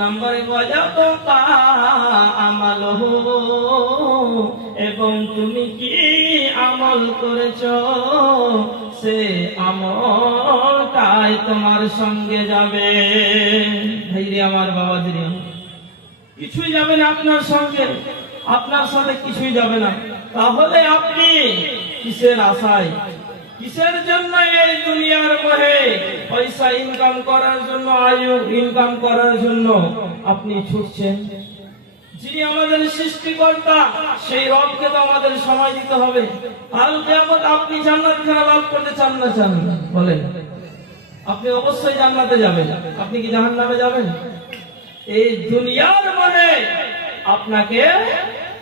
নম্বরে আমালহু, এবং তুমি কি আমল করেছ সে আমলটাই তোমার সঙ্গে যাবে। ভাইরে আমার, বাবাজির কিছুই যাবে না আপনার সঙ্গে, আপনার সাথে কিছুই যাবে না। তাহলে আপনি কিসের আশায়, কিসের জন্য এই দুনিয়ার মোহে পয়সা ইনকাম করার জন্য, আয়ু ইনকাম করার জন্য আপনি ছুটছেন? যিনি আমাদের সৃষ্টিকর্তা সেই রবকে তো আমাদের সময় দিতে হবে। কাল কিয়ামত আপনি জান্নাত খানা লাভ করতে চান না, চান না বলেন? আপনি অবশ্যই জান্নাতে যাবেন, আপনি কি জাহান্নামে যাবেন? এই দুনিয়ার মনে আপনাকে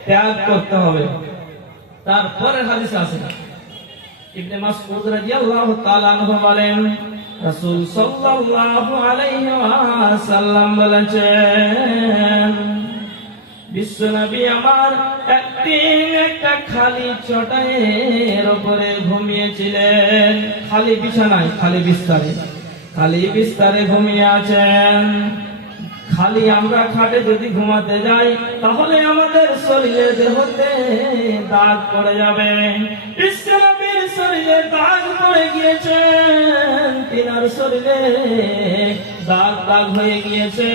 ত্যাগ করতে হবে। তারপরে হাদিস আছে, ইবনে মাসউদ রাদিয়াল্লাহু তাআলা আনহু বলেন, রাসূল সাল্লাল্লাহু আলাইহি ওয়াসাল্লাম বলেছেন, বিশ্বনবী আমার একদিন একটা খালি চটাইয়ের উপরে ঘুমিয়েছিলেন। খালি বিছানায়, খালি বিস্তারে ঘুমিয়ে আছেন। খালি আমরা খাটে যদি ঘুমাতে যাই তাহলে আমাদের শরীরে দেহতে দাগ পড়ে যাবে। বিশ্বনবীর শরীরে দাগ পড়ে গিয়েছে, তিনার শরীরে দাগ হয়ে গিয়েছে।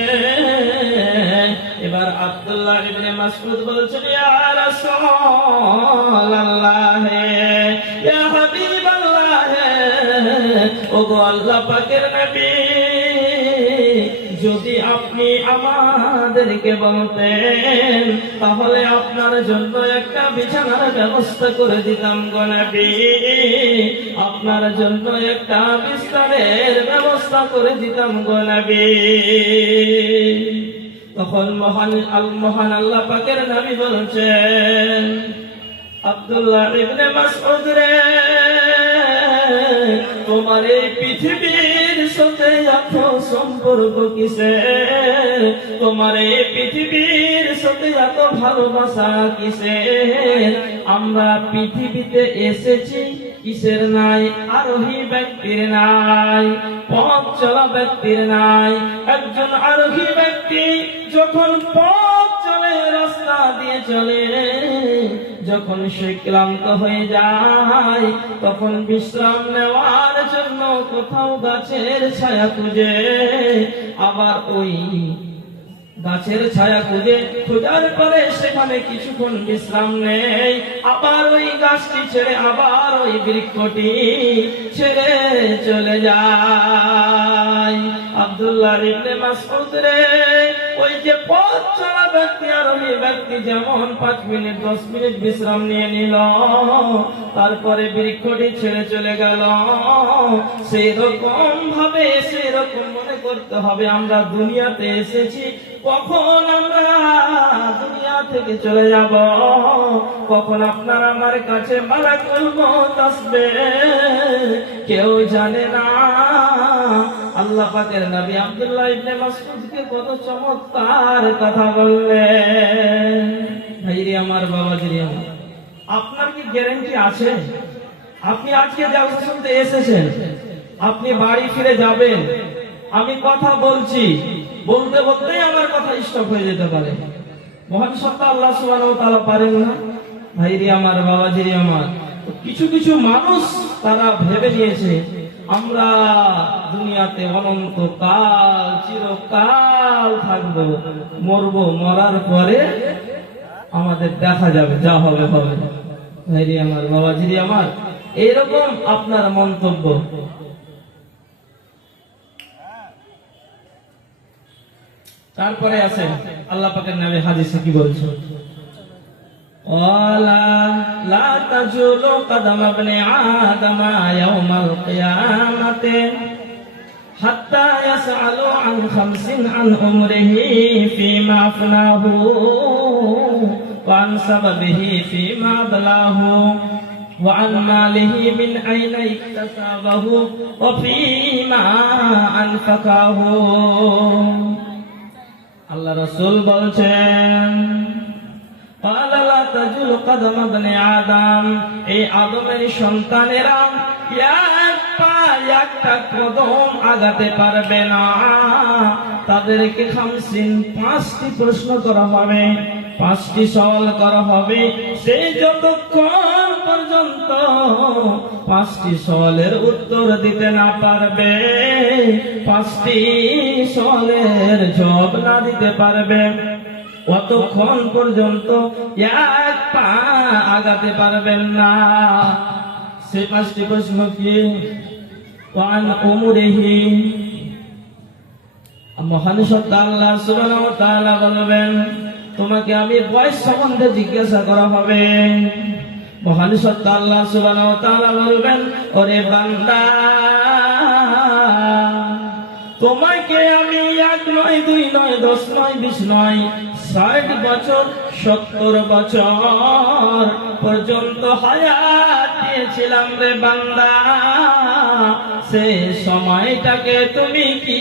এবার আব্দুল্লাহ ইবনে মাসউদ বলছেন, ইয়া রাসূলুল্লাহ, ইয়া হাবিবাল্লাহ, ওগো আল্লাহ পাকের নবী, যদি আপনি আমাদেরকে বলতেন তাহলে আপনার জন্য একটা বিছানার ব্যবস্থা করে দিতাম গো নবী, আপনার জন্য একটা বিস্তারের ব্যবস্থা করে দিতাম গো নবী। তখন মহান আল্লাহ পাকের নবী বলছেন, আব্দুল্লাহ ইবনে মাসউদ রে, তোমার এই পৃথিবীর সাথে এত সম্পর্ক কিসের? তোমার এই পৃথিবীর সাথে এত ভালোবাসা কিসের? আমরা পৃথিবীতে এসেছি কিসের নাই? আরোহী ব্যক্তির নাই, পথ চলা ব্যক্তির নাই। একজন আরোহী ব্যক্তি যখন পথ চলে, রাস্তা দিয়ে চলে, যখন সে ক্লান্ত হয়ে যায় তখন বিশ্রাম নেওয়ার জন্য কোথাও গাছের ছায়া খুঁজে, আবার ওই গাছের ছায়া খোঁজার পরে সেখানে কিছুক্ষণ বিশ্রাম নেই, আবার ওই গাছটি ছেড়ে আবার ওই বৃক্ষটি ছেড়ে চলে যায়। আব্দুল্লাহ ইবনে মাসউদ রে, ওই যে পথ চলা ব্যক্তি আর ওই ব্যক্তি যেমন 5 মিনিট 10 মিনিট বিশ্রাম নিয়ে নিল, তারপরে বৃক্ষটি ছেড়ে চলে গেল, সেই রকম ভাবে, সেই রকম মনে করতে হবে আমরা দুনিয়াতে এসেছি, কখন আমরা দুনিয়া থেকে চলে যাব, কখন আপনার আমার কাছে মালাকুল মউত আসবে কেউ জানে না। আল্লাহ পাকের নবী আব্দুল্লাহ ইবনে মাসউদকে কত চমৎকার কথা বললেন। ভাইরে আমার, বাবাজিরে আমার, আপনার কি গ্যারান্টি আছে আপনি আজকে জালসা শুনতে এসেছেন, আপনি বাড়ি ফিরে যাবেন? আমি কথা বলছি, বলতে বলতেই আমার কথা স্টপ হয়ে যেতে পারে। মহান সত্তা আল্লাহ সুবহানাহু ওয়া তাআলা পারেন না? ভাইরে আমার, বাবাজিরে আমার, কিছু কিছু মানুষ তারা ভেবে নিয়েছে আমরা দুনিয়াতে অনন্তকাল চিরকাল থাকবো, মরবো, মরার পরে আমাদের দেখা যাবে, যা হবে হবে। ভাইরে আমার, বাবাজিরে আমার, এরকম আপনার মন্তব্য। তারপরে আছে আল্লাহ পাকের নামে হাদিসে কি বলছে, ওয়ালা লা তাজুলু কদম ইবনে আদম ইয়াউমাল কিয়ামাতি হাত্তা ইয়াসআলু আন খামসিন আন উমরিহি ফীমা আফনাহু ওয়া আন সাবাবিহি ফীমা বালাহু ওয়া আন মালিহি মিন আইনা ইকতাসাবাহু ওয়া ফীমা আনফাকাহু। আল্লাহ রাসূল বলছেন, ক্বালা লা তাজুলু কদম ইবনে আদম, এই আদমের সন্তানেরা এক পা একটা কদম আগাতে পারবে না, তাদেরকে ৫টি প্রশ্ন করা হবে, 5টি সওয়াল করা হবে। সে যতক্ষণ পর্যন্ত 5টি সওয়ালের উত্তর দিতে না পারবে, 5টি সওয়ালের জবাব না দিতে পারবে, অতক্ষণ পর্যন্ত এক পা আগাতে পারবেন না। সে 5টি প্রশ্ন কি? ওয়ান উমরিহি, মহান সত্তা আল্লাহ সুবহানাহু ওয়া তাআলা বলবেন, তোমাকে আমি বয়স সম্বন্ধে জিজ্ঞাসা করা হবে। মহান সত্তা আল্লাহ সুবহানাহু ওয়া তাআলা বলবেন, ওরে বান্দা, তোমাকে আমি 1 নয়, 2 নয়, 10 নয়, 20 নয়, 60 বছর, 70 বছর পর্যন্ত হায়াত দিয়েছিলাম রে বান্দা। সে সময়টাকে তুমি কি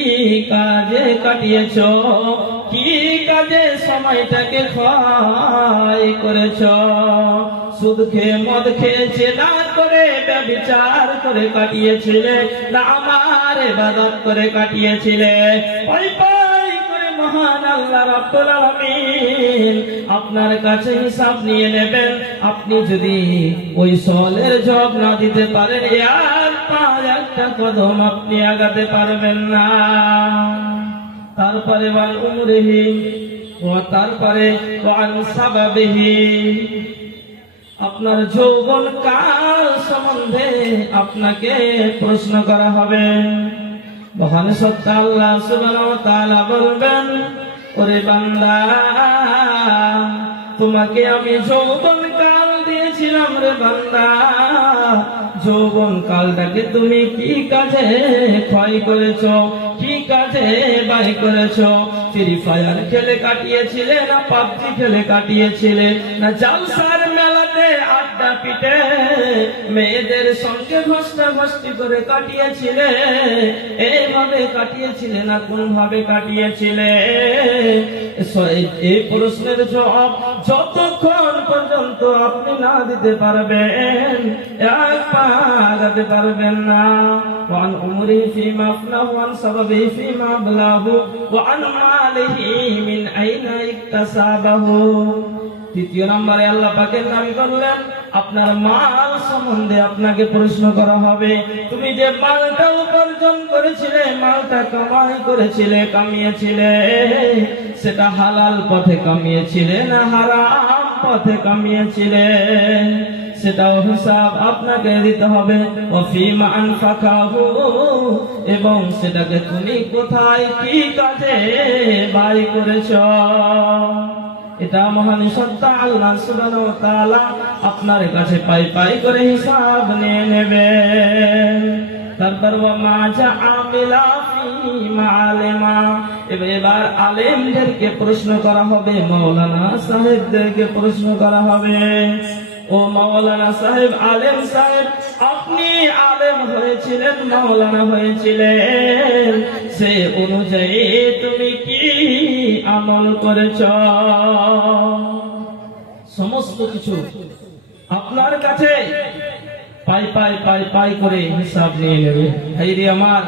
কাজে কাটিয়েছ? কি কাজে সময়টাকে ক্ষয় করেছ? সুদ খেয়ে, মদ খেয়ে, জেনা করে, ব্যভিচার করে কাটিয়েছিলে, না আমার ইবাদত করে কাটিয়েছিলে? পাই পাই করে মহান আল্লাহ রাব্বুল আলামিন আপনার কাছে হিসাব নিয়ে নেবেন। আপনি যদি ওই সওয়ালের জবাব না দিতে পারেন, একটা কদম আপনি আগাতে পারবেন না। তারপরে ওয়ান উমরিহি, তারপরে ওয়ান সাবাবিহি, আপনার যৌবন কাল সম্বন্ধে আপনাকে প্রশ্ন করা হবে। মহান সত্তা আল্লাহ সুবহানাহু ওয়া তাআলা বলবেন, ওরে বান্দা, তোমাকে আমি যৌবন কাল দিয়েছিলাম রে বান্দা, যৌবন কালটাকে তুমি কি কাজে ক্ষয় করেছ? কি কাজে ব্যয় করেছ? ফ্রি ফায়ার খেলে কাটিয়েছিলে, না পাবজি খেলে কাটিয়েছিলে, না জালসার মেলাতে আড্ডা পিটে মেয়েদের সঙ্গে ঘষ্টাঘষ্টি করে কাটিয়েছিলে? এইভাবে কাটিয়েছিলে না কোন ভাবে কাটিয়েছিলে? এই প্রশ্নের জবাব যতক্ষণ পর্যন্ত আপনি না দিতে পারবেন, এক পা আগাতে পারবেন না। ওয়ান উমরিহি ফীমা আফনাহু, ওয়ান সাবাবিহি ফীমা আবলাহু, ওয়ান মালিহি মিন আইনা ইকতাসাবাহু। 3 নম্বরে আল্লাহ পাকের নাম করলেন, আপনার মাল সম্বন্ধে আপনাকে প্রশ্ন করা হবে। তুমি যে মালটা উপার্জন করেছিলে, মালটা কামাই করেছিলে, কামিয়েছিলে, সেটা হালাল পথে কামিয়েছিলে না হারাম পথে কামিয়েছিলে? সেটাও হিসাব আপনাকে দিতে হবে। ওয়াফিমা আনফাকাহু, এবং সেটাকে তুমি কোথায় কি কাজে ব্যয় করেছ? এটা মহান সত্তা আল্লাহ সুবহানাহু ওয়া তাআলা আপনার কাছে পাই পাই করে হিসাব নিয়ে নেবে। তারপর ওয়া মা জাআমিলা ফি মাআলিমা, এবার আলেমদেরকে প্রশ্ন করা হবে, মাওলানা সাহেবদেরকে প্রশ্ন করা হবে। ও মাওলানা সাহেব, আলেম সাহেব, আপনি আলেম হয়েছিলেন, মাওলানা হয়েছিলেন, সে অনুযায়ী তুমি কি আমল করেছ? সমস্ত কিছু আপনার কাছে পাই পাই পাই পাই করে হিসাব নিয়ে নেবে। ভাইরে আমার,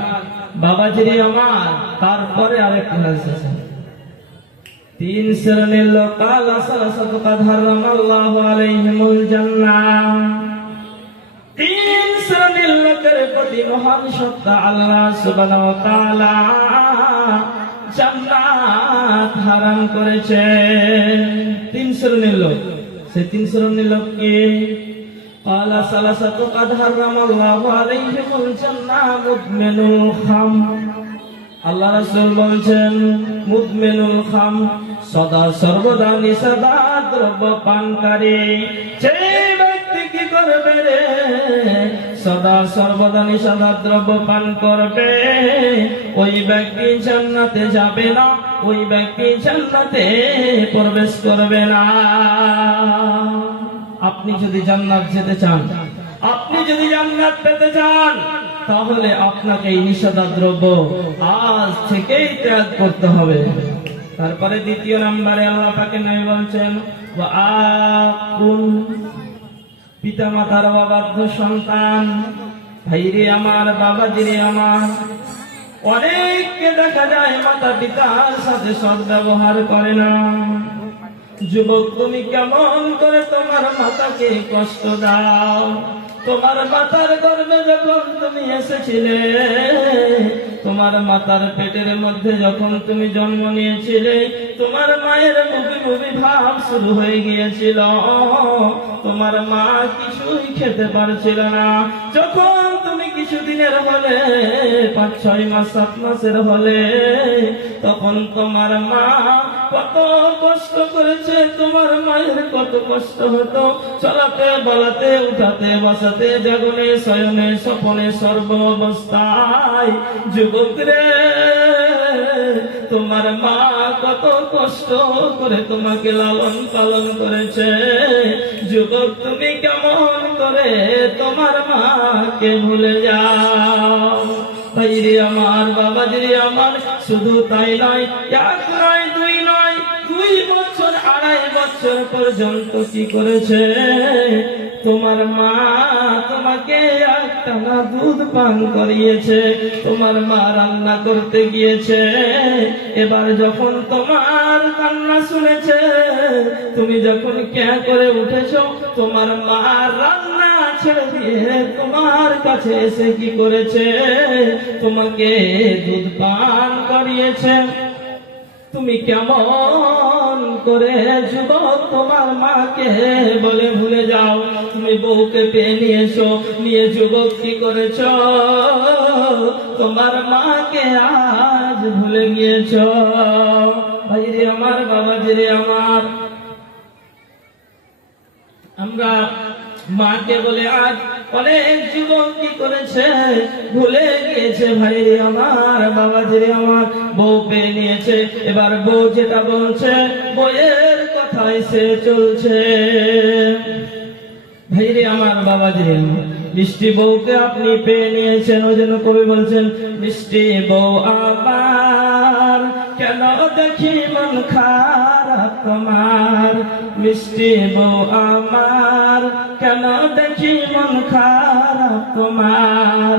বাবাজিরে আমার। তারপরে আরেকটা আছে, 3 শ্রেণীর লোক, আল্লাহ সালাসাতু কাদ হারামাল্লাহু আলাইহিমুল জান্নাহ। 3 শ্রেণীর লোকের প্রতি মহান সত্তা আল্লাহ সুবহানাহু ওয়া তাআলা জান্নাত হারাম করেছে। 3 শ্রেণীর লোক। সেই 3 শ্রেণীর লোক কি? আল্লাহ সালাসাতু কাদ হারামাল্লাহু আলাইহিমুল জান্নাহ মুদমিনুল খামর। আল্লাহ রাসূল বলছেন, মুদমিনুল খামর, সদা সর্বদা নিষেধাজ্ঞ দ্রব্য পানকারী। সেই ব্যক্তি কি করবে রে? সদা সর্বদা নিষেধাজ্ঞ দ্রব্য পান করবে, ওই ব্যক্তি জান্নাতে যাবে না, ওই ব্যক্তি জান্নাতে প্রবেশ করবে না। আপনি যদি জান্নাত যেতে চান, আপনি যদি জান্নাত পেতে চান, তাহলে আপনাকে এই নিষেধাজ্ঞ দ্রব্য আজ থেকেই ত্যাগ করতে হবে। তারপরে 2 নম্বরে আল্লাহ পাকের নবী বলছেন, ওয়া আকুন, পিতা মাতার অবাধ্য সন্তান, ভাইরে আমার, বাবাজিরে আমার, অনেককে দেখা যায় মাতা পিতার সাথে সদ্ব্যবহার করে না। যুবক, তুমি কেমন করে তোমার মাতাকে কষ্ট দাও? তোমার মাতার গর্ভে যখন তুমি এসেছিলে, তোমার মাতার পেটের মধ্যে যখন তুমি জন্ম নিয়েছিলে, তোমার মায়ের মুখে মুখে ভাব শুরু হয়ে গিয়েছিল। তোমার মা কিছুই খেতে পারছিল না। যখন তুমি কিছুদিনের হলে, 5-6 মাস 7 মাসের হলে, তখন তোমার মা কত কষ্ট করেছে। তোমার মায়ের কত কষ্ট হতো, চলাতে বলাতে, উঠাতে বসাতে, জাগনে শয়নে স্বপনে সর্ব অবস্থায়। যুবক রে, তোমার মা কত কষ্ট করে তোমাকে লালন পালন করেছে। যুবক, তুমি কেমন করে তোমার মাকে ভুলে যাও? ভাইরে আমার, বাবাজিরে আমার, শুধু তাই নয়, 1 নয় 2 নয়, 2 বছর 2.5 বছর পর্যন্ত কি করেছে তোমার মা? তোমাকে একটানা দুধ পান করিয়েছে। তোমার মা রান্না করতে গিয়েছে, এবার যখন তোমার কান্না শুনেছে, তুমি যখন ক্যা করে উঠেছো, তোমার মা রান্না ছেড়ে দিয়ে তোমার কাছে এসে কি করেছে? তোমাকে দুধ পান করিয়েছে। তুমি কেমন করে যুবক তোমার মাকে বলে ভুলে যাও? তুমি বউকে পেয়ে নিয়েছো, নিয়ে যুবক কি করেছ? তোমার মাকে আজ ভুলে গিয়েছ। ভাইরে আমার, বাবাজিরে আমার, আমরা মাকে বলে আজ অনেক যুবক কি করেছে? ভুলে গিয়েছে। ভাইরে আমার, বাবাজিরে আমার, বউ পেয়ে নিয়েছে, এবার বউ যেটা বলছে, বউয়ের কথাই সে চলছে। ভাইরে আমার, বাবাজিরে আমার, মিষ্টি বউকে আপনি পেয়ে নিয়েছেন। ওই জন্য কবি বলছেন, মিষ্টি বউ আমার, কেন দেখি মন খারাপ তোমার? মিষ্টি বউ আমার, কেন দেখি মন খারাপ তোমার?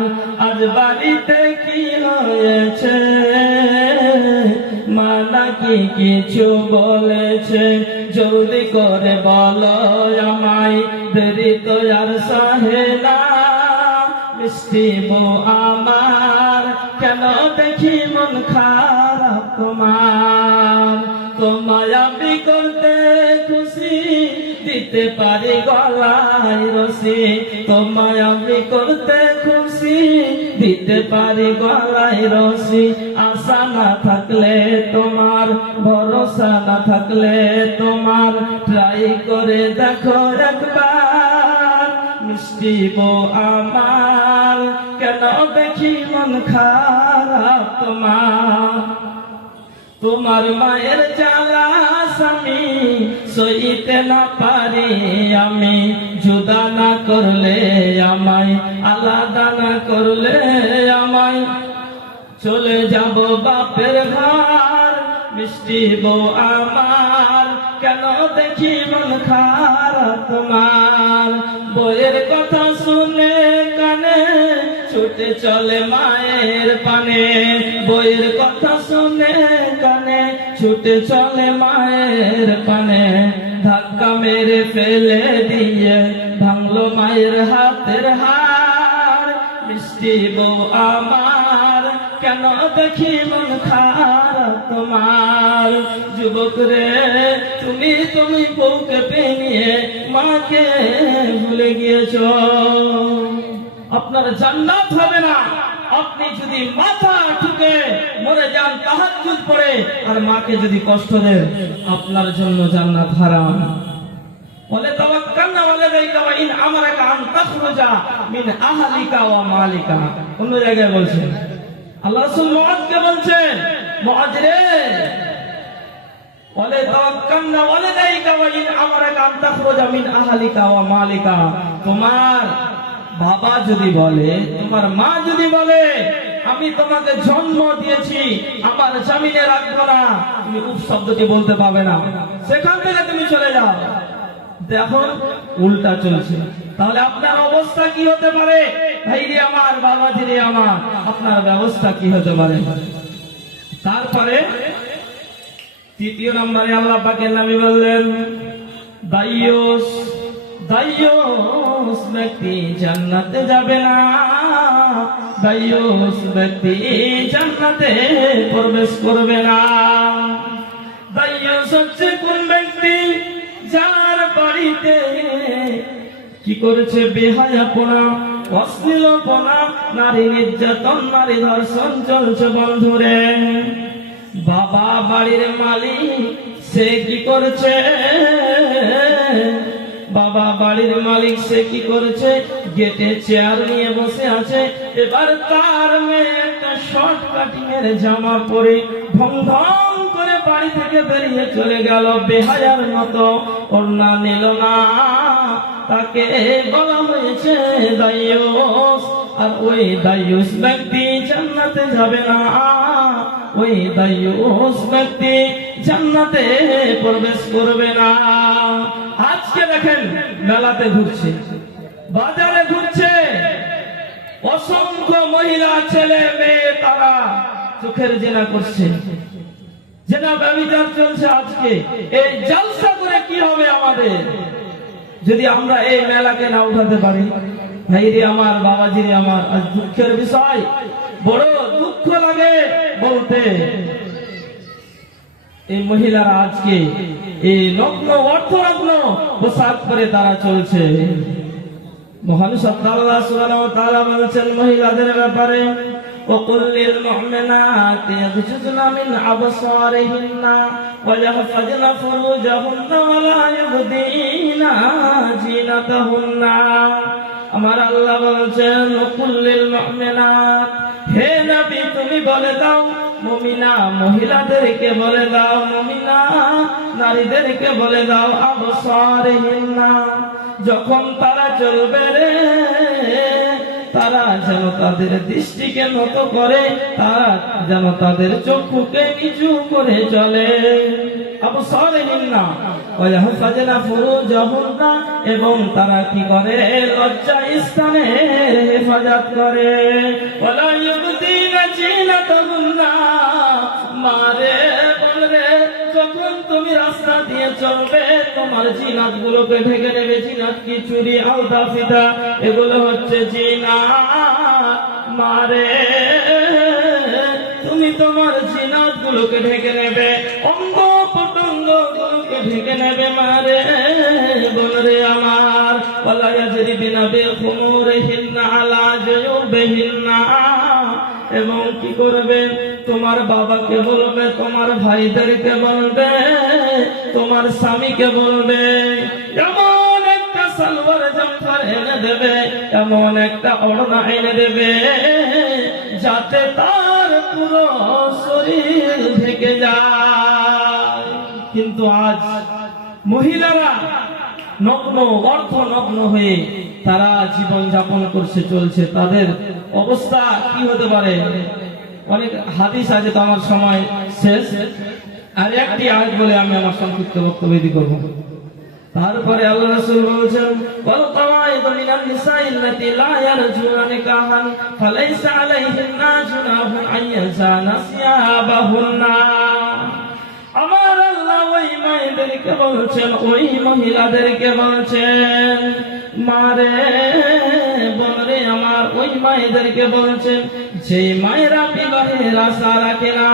আজ বাড়িতে কি হয়েছে? মা নাকি কিছু বলেছে? জলদি করে বলো আমায়, দেরি তো আর সহে না। মিষ্টি বউ আমার, কেন দেখি মন খারাপ তোমার? তোমায় আমি করতে খুশি, দিতে পারি গলায় রশি। তোমায় আমি করতে খুশি, দিতে পারি গলায় রশি। আশা না থাকলে তোমার, ভরসা না থাকলে তোমার, ট্রাই করে দেখো একবার। মিষ্টি বউ আমার, কেন দেখি মন খারাপ তোমার? তোমার মায়ের জ্বালা স্বামী সইতে না পারি আমি। জুদা না করলে আমায়, আলাদা না করলে আমায়, চলে যাব বাপের ঘর। মিষ্টি বউ আমার, কেন দেখি মন খারাপ তোমার? বউয়ের কথা শুনে কানে ছুটে চলে মায়ের পানে। বউয়ের কথা শুনে কানে ছুটে চলে মায়ের পানে। ধাক্কা মেরে ফেলে দিয়ে ভাঙলো মায়ের হাতের হাড়। মিষ্টি বউ আমার, কেন দেখি মন খারাপ তোমার? যুবক রে, তুমি বউকে পেয়ে নিয়ে মাকে ভুলে গিয়েছ। আপনার জান্নাত হবে না আপনি যদি মাথা ঠুকে মরে যান তাহাজ্জুদ পড়ে, আর মাকে যদি কষ্ট দেন, আপনার জন্য জান্নাত হারাম। বলে তাওয়াক্কালনা ওয়ালাদাইকা ওয়া ইন আমারাকা আন তাখরুজা মিন আহলিকা ওয়া মালিকা। অন্য জায়গায় বলছেন, আল্লাহ রাসূল মুআযকে বলছেন, মুআয রে, বলে তাওয়াক্কালনা ওয়ালাদাইকা ওয়া ইন আমারাকা আন তাখরুজা মিন আহলিকা ওয়া মালিকা। তোমার বাবা যদি বলে, তোমার মা যদি বলে, আমি তোমাকে জন্ম দিয়েছি, আমার জামিনে রাখবো না, তুমি উপ শব্দটি বলতে পাবে না, সেখান থেকে তুমি চলে যাও। দেখুন উল্টা চলছে। তাহলে আপনার অবস্থা কি হতে পারে? ভাইরে আমার, বাবাজিরে আমার, আপনার ব্যবস্থা কি হতে পারে? তারপরে তৃতীয় নম্বরে আল্লাহ পাকের নবী বললেন, দাইয়ুস দাইয়ুস ব্যক্তি জান্নাতে যাবে না, দাইয়ুস ব্যক্তি জান্নাতে প্রবেশ করবে না। দাইয়ুস হচ্ছে কোন ব্যক্তি? যার বাড়িতে কি করেছে? বেহায়াপনা, অশ্লীলপনা, নারী নির্যাতন, নারী ধর্ষণ চলছে বন্ধুরে। বাবা বাড়ির মালিক, সে কি করেছে? বাবা বাড়ির মালিক সে কি করেছে? গেটে চেয়ার নিয়ে বসে আছে। এবার তার মেয়ে একটা শর্ট কাটিং এর জামা পরে ঢং ঢং করে বাড়ি থেকে বেরিয়ে চলে গেল বেহায়ার মতো, ওড়না নিল না, তাকে বলা হয়েছে দাইয়ুস। আর ওই দাইয়ুস ব্যক্তি জান্নাতে যাবে না, ওই দাইয়ুস ব্যক্তি জান্নাতে প্রবেশ করবে না। আজকে দেখেন মেলাতে ঘুরছে, বাজারে ঘুরছে, অসংখ্য মহিলা, ছেলে মেয়ে, তারা চোখের জেনা করছে, জেনা ব্যভিচার চলছে। আজকে এই জলসা করে কি হবে আমাদের যদি আমরা এই মেলাকে না উঠাতে পারি? ভাইরে আমার, বাবাজিরে আমার, আজ দুঃখের বিষয়, বড় দুঃখ লাগে বলতে। এই মহিলারা আজকে এই নগ্ন, অর্থনগ্ন পোশাক পরে তারা চলছে। মহান সত্তা আল্লাহ সুবহানাহু ওয়া তাআলা বলেছেন মহিলাদের ব্যাপারে, وقل للمؤمنات يغضضن من أبصارهن ويحفظن فروجهن ولا يبدين زينتهن। আমার আল্লাহ বলেছেন, وقل للمؤمنات, হে নবী তুমি বলে দাও, মুমিনা মহিলাদেরকে বলে দাও, মুমিনা নারীদেরকে বলে দাও, আবসারিহিন্না, যখন তারা চলবে রে, তারা যেন তাদের দৃষ্টিকে নত করে, তারা যেন তাদের চক্ষুকে নিচু করে চলে। আবসারিহিন্না ওয়া ইয়াহফাজনা ফুরুজাহুন্না, এবং তারা কি করে? লজ্জা স্থানে হেফাজত করে। ওয়ালা ইউবদিনা জিনাতাহুন্না, মারে বলরে, যখন তুমি রাস্তা দিয়ে চলবে তোমার জিনাত গুলোকে ঢেকে নেবে। জিনাত কি? চুরি, আলতা, ফিতা, এগুলো হচ্ছে জিনাত। মারে তুমি তোমার জিনাত গুলোকে ঢেকে নেবে, অঙ্গ প্রত্যঙ্গ গুলোকে ঢেকে নেবে। মারে বলরে আমার, ওয়ালা ইয়াজরিবিনা বিখুমুরিহিন্না আলা জুয়ুবিহিন্না, এবং কি করবে? তোমার বাবাকে বলবে, তোমার ভাইদেরকে বলবে, তোমার স্বামীকে বলবে, এমন একটা সালোয়ার জামফার এনে দেবে, এমন একটা ওড়না এনে দেবে, যাতে তার পুরো শরীর ঢেকে যায়। কিন্তু আজ মহিলারা নগ্ন, অর্থ নগ্ন হয়ে তারা জীবন যাপন করছে, চলছে। তাদের অবস্থা কি হতে পারে? অনেক হাদিস আছে, তো আমার সময় শেষ। আর একটি আয়াত বলে আমি আমার সংক্ষিপ্ত বক্তব্য করব। তারপরে আল্লাহ রাসূল বলেছেন, ওয়াল কাওয়াইদু মিনান নিসাইল্লাতী লা ইয়ারজুনা নিকাহান ফালাইসা আলাইহিন্না জুনাহুন আইয়াজানা সিয়াবাহুন্না। আমার আল্লাহ ওই মায়েদেরকে বলছেন, ওই মহিলাদেরকে বলছেন, মারে বলরে আমার, ওই মায়েদেরকে বলছেন যে মায়েরা বিবাহের আশা রাখে না,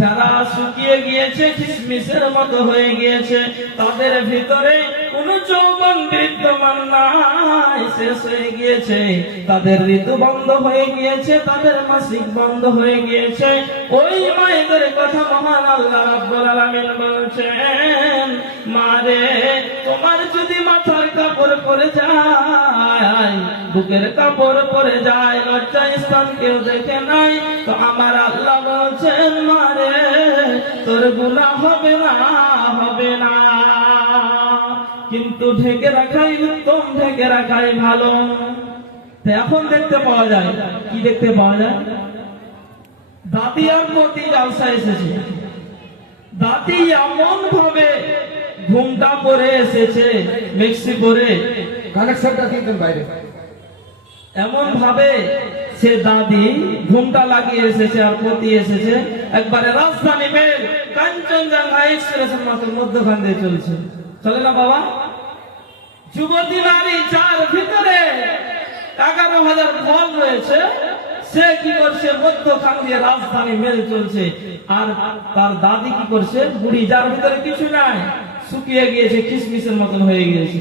যারা শুকিয়ে গিয়েছে, কিশমিশের মতো হয়ে গিয়েছে, তাদের ভিতরে কোন যৌবন বিদ্যমান নাই, শেষ হয়ে গিয়েছে, তাদের ঋতু বন্ধ হয়ে গিয়েছে, তাদের মাসিক বন্ধ হয়ে গিয়েছে, ওই মায়েদের কথা মহান আল্লাহ রাব্বুল আলামিন বলছেন, মারে তোমার যদি মাথার কাপড় পরে যায়, বুকের কাপড় পরে যায়, লজ্জা স্থান কেউ দেখে নাই, তো আমার আল্লাহ বলছেন, মারে তোর গুনাহ হবে না, হবে না। কিন্তু ঢেকে রাখাই উত্তম, ঢেকে রাখাই ভালো। এখন দেখতে পাওয়া যায়, কি দেখতে পাওয়া যায়? দাদি আর মতি জালসা এসেছে, দাদি এমন ভাবে ঘুমটা পরে এসেছে, মেক্সি পরে, কানেকশনটা দিতেন বাইরে, এমন ভাবে সে দাদি ঘুমটা লাগিয়ে এসেছে আর পতি এসেছে, একবারে রাজধানী মেল কাঞ্চনজঙ্ঘা এক্সপ্রেসের মতো মধ্যখান দিয়ে চলছে। চলে না বাবা? যুবতী নারী যার ভিতরে 11,000 ফল রয়েছে, সে কি করছে? মধ্যখান দিয়ে রাজধানী মেল চলছে। আর তার দাদি কি করছে? বুড়ি, যার ভিতরে কিছু নাই, শুকিয়ে গিয়েছে, কিশমিশের মতন হয়ে গিয়েছে।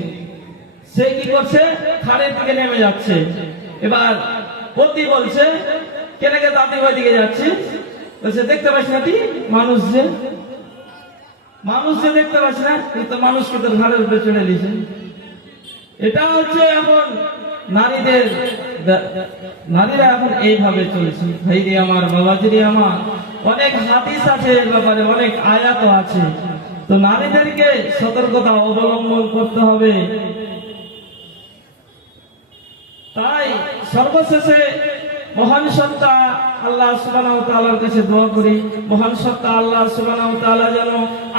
সে কি করছে? খাড়ের দিকে নেমে যাচ্ছে। এবার পতি বলছে, কেনে কে দাদি ওই দিকে যাচ্ছে? বলছে, দেখতে পাচ্ছি না তুই মানুষ যে দেখতে পাচ্ছি না, তুই তো মানুষকে তোর ঘাড়ের উপরে চড়ে দিয়েছে। এটা হচ্ছে এখন নারীরা এখন এইভাবে চলছে। ভাইরে আমার, বাবাজিরে আমার, অনেক হাদিস আছে এর ব্যাপারে, অনেক আয়াত আছে। তো নারীদেরকে সতর্কতা অবলম্বন করতে হবে। তাই সর্বশেষে মহান সত্তা আল্লাহ সুবহানাহু ওয়া তাআলার কাছে দোয়া করি, মহান সত্তা আল্লাহ সুবহানাহু ওয়া তাআলা যেন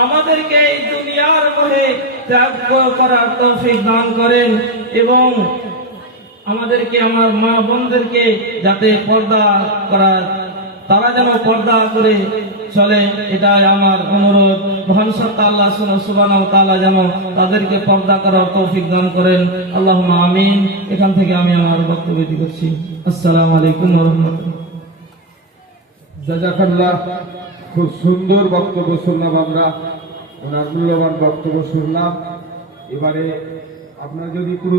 আমাদেরকে এই দুনিয়ার মোহে ত্যাগ করার তৌফিক দান করেন এবং আমাদেরকে, আমার মা বোনদেরকে যাতে পর্দা করা, তারা যেন পর্দা করে চলে, এটাই আমার অনুরোধ। মহান সত্তা আল্লাহ সুবহানাহু ওয়া তাআলা যেন তাদেরকে পর্দা করার তৌফিক দান করেন। আল্লাহুম্মা আমিন। এখান থেকে আমি আমার বক্তব্য করছি। আসসালামু আলাইকুম ওয়া রাহমাতুল্লাহ। জাযাকাল্লাহ। খুব সুন্দর বক্তব্য শুনলাম আমরা, ওনার মূল্যবান বক্তব্য শুনলাম। এবারে আপনার যদি কোনো